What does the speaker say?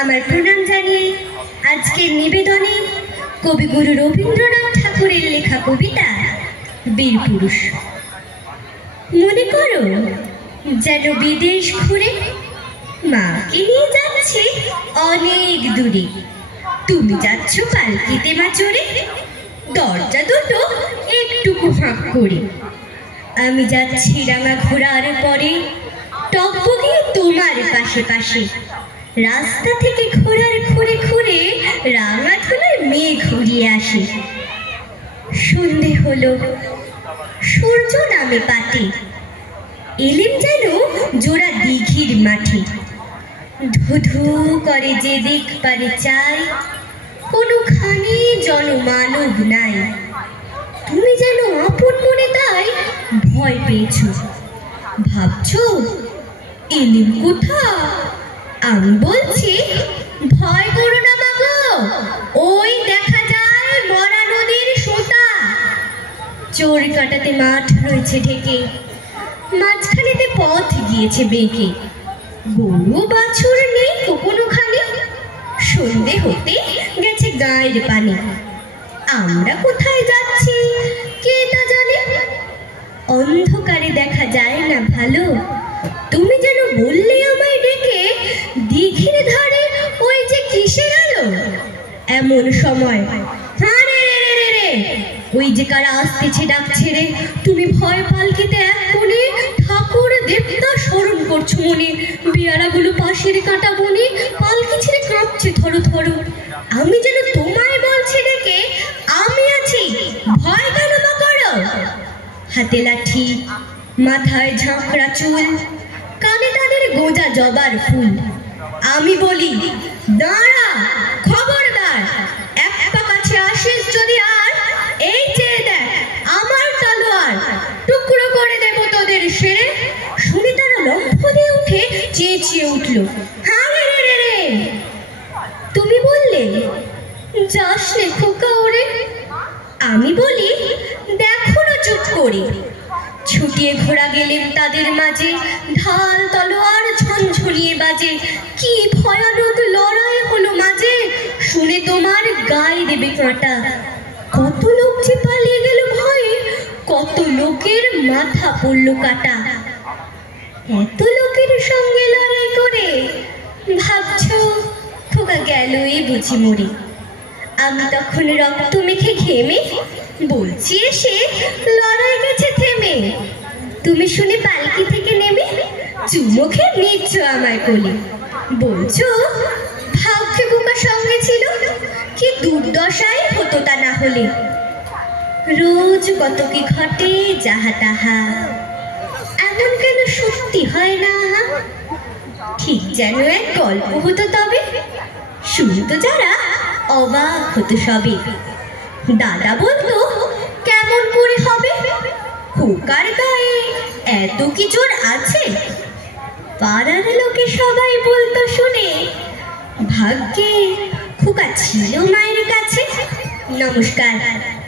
আমার প্রণাম জানিয়ে আজকের নিবেদনে কবিগুরু রবীন্দ্রনাথ ঠাকুরের লেখা কবিতা বীর পুরুষ। মনে করো যেন বিদেশ ঘুরে মাকে নিয়ে যাচ্ছে অনেক দূরে, তুমি যাচ্ছ পালকিতে মা চড়ে, দরজা দুটো একটুকু ফাঁক করে। আমি যাচ্ছি রাঙা ঘোড়ার পরে, টকবগিয়ে তোমার পাশে পাশে। রাস্তা থেকে ঘোড়ার খুঁড়ে খুঁড়ে রাঙা ধুলার মেঘ ঘুরিয়ে আসে। সন্ধে হলো, সূর্য নামে পাটে, এলেম যেন জোড়া দিঘির মাঠে। ধুধু করে যে দিক পারে চাই, কোনোখানে জনমানব নাই। তুমি যেন আপন মনে তাই ভয় পেয়েছ, ভাবছো এলিম কোথা? আমি বলছি ভয় করো না মাগো, ওই দেখা যায় মরা নদীর সোতা। চোর কাটাতে মাঠ রয়েছে ঢেকে, মাঝখানেতে পথ গিয়েছে বেঁকে। গরু বাছুর নেই কোনোখানে, সন্ধে হতে গেছে গায়ের পানি। আমরা কোথায় যাচ্ছি কে তা জানে, অন্ধকারে দেখা যায় না ভালো। তুমি যেন বললে আমায় ডেকে, দিঘির ধারে ওই যে কিসের আলো। এমন সময় ওই যে কারা আসতেছে ডাকছে রে। তুমি ভয় পালকিতে এক কোণে ঠাকুর দেবতা স্মরণ করছো মনে। পেয়ারাগুলো পাশের কাটা বনে পালকি ছেড়ে কাঁপছে থরো থরো। আমি যেন তোমায় বলছি ডেকে, আমি আছি, ভয় কেন বা করো। হাতে লাঠি, মাথায় ঝাঁকড়া চুল, কানে তাদের গোজা জবার ফুল। আমি বলি দাঁড়া, খবরদার, এক পা কাছে আসিস যদি আর, এই চেয়ে দেখ আমার তলোয়ার, টুকরো করে দেব তোদের সেরে। শুনে তারা লম্ফ দিয়ে উঠে চেঁচিয়ে উঠল, হ্যাঁ রে রে রে। তুমি বললে যাস রে খোকা ওরে। আমি বলি দেখো না চুপ করে। ছুটিয়ে ঘোড়া গেলেন তাদের মাঝে, ঢাল তলোয়ার ঝনঝনিয়ে বাজে। কি ভয়ানক লড়াই হলো মাঝে, শুনে তোমার গায়ে দেবে কাঁটা। কত লোক যে পালিয়ে গেল ভয়ে, কত লোকের মাথা পড়লো কাটা। এত লোকের সঙ্গে লড়াই করে ভাবছো খোকা গেলই বুঝি মরে। আমি তখন রক্ত মেখে ঘেমে বলছি এসে লড়াই গেছে থেমে। তুমি শুনে পালকি থেকে নেমে চুমো খেয়ে নিচ্ছ আমার কোলে, বলছো ভাগ্যে বোকা সঙ্গে ছিল, কি দুর্দশাই হতো তা না হলে। রোজ কত কি ঘটে যাহা তাহা, এমন কেন সত্যি হয় না। ঠিক যেন এক গল্প হতো তবে, শুনতো যারা অবাক হতো সবে। দাদা বলতো কেমন করে হবে, খোকার গায়ে এত কি জোর আছে। পাড়ার লোকে সবাই বলতো শুনে, ভাগ্যে খোকা ছিল মায়ের কাছে। নমস্কার।